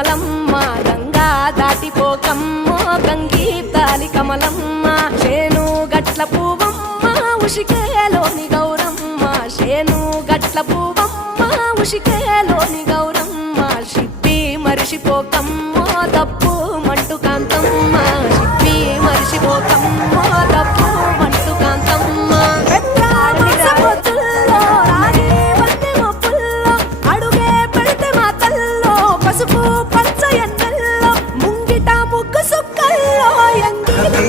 కమలమ్మ గంగా దాటిపోకమ్మ గంగీతాలి కమలమ్మ శేను గట్ల పువ్వమ్మ ఉషికేలోని గౌరమ్మ శేను గట్ల పువ్వమ్మ ఉషికేలోని గౌరమ్మ షిప్పి మరిషిపోకమ్మ తప్పు మంటు కాంతమ్మ షిప్పి మరిషిపోకమ్మ తప్పు మంటు కాంతమ్మ పసుపు పచ్చ ఎన్నెల్లో ముంగిట ముగ్గు సుక్కల్లో ఎంగిలి